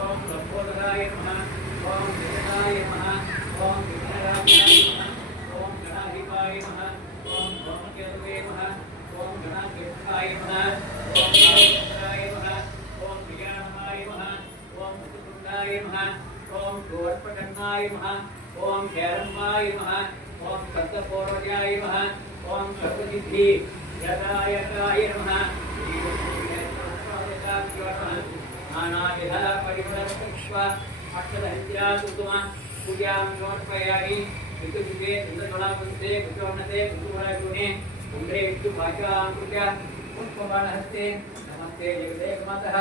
ओम लंबोदराय नमः ओम विजयाय नमः ओम विघ्नराजाय नमः ओम गणाधिपाय नमः ओम धूमकेतवे नमः ओम गणाधिपाय नमः ओम नारायणाय नमः ओम विज्ञानमाय नमः ओम मुकुंदाय नमः ओम गोवर्धनाय नमः ओम शरणमाय नमः ओम सप्तपूर्वजाय नमः ओम सर्वसिद्धि यदायकाय नमः नानाविधः परिमलपुष्प अक्षरहत्यासुतमा पूजां समर्पयामि ऋतुविदे चन्द्रकलापन्ते कुचोन्नते कुतुहलगुणे उग्रे विष्णुभाषां पूजा पुष्पबाणहस्ते नमस्ते जगदेकमातः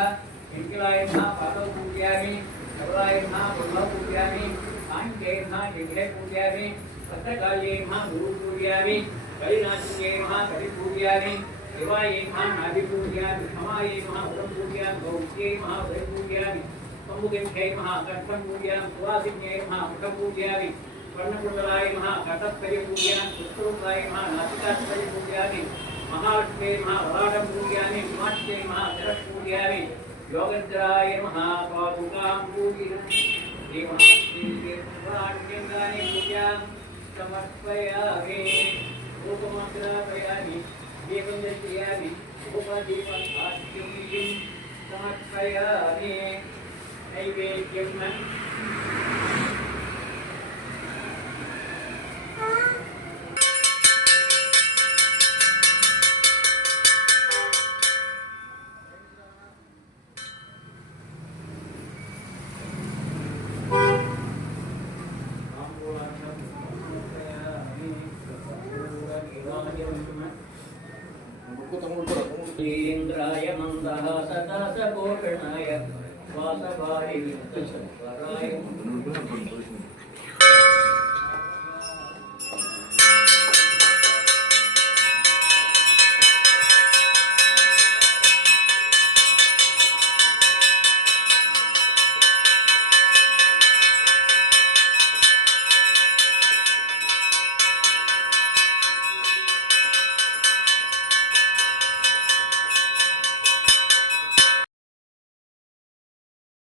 हिङ्गिलाय नमः पादौ पूजयामि सबलाय नमः ब्रह्म पूजयामि साङ्ख्ये नमः जिह्वे पूजयामि भद्रकाल्ये नमः गुरु पूजयामि कलिनाशिन्ये नमः कलि पूजयामि शिवाय नमः नाभि पूजयामि क्षमाय नमः उदं पूजयामि गौक्ये नमः उदय पूजयामि सम्मुखे नमः कंठं पूजयामि सुवासिन्ये नमः मुखं पूजयामि वर्णकुण्डलाय नमः कटस्थले पूजयामि पुष्परूपाय नमः नासिकास्थले पूजयामि महालक्ष्मी नमः वराडं पूजयामि हिमाच्ये नमः शिरः पूजयामि योगेन्द्राय नमः पादुकां पूजयामि श्रीमहाश्रीकेन्द्राणि पूजां समर्पयामि रूपमन्त्रापयामि देवन्दयामि उपदीपभाग्यं समर्पयामि नैवेद्यं इंद्राय मंदः सदा सकोषणाय वासवाय वित्तसत्वराय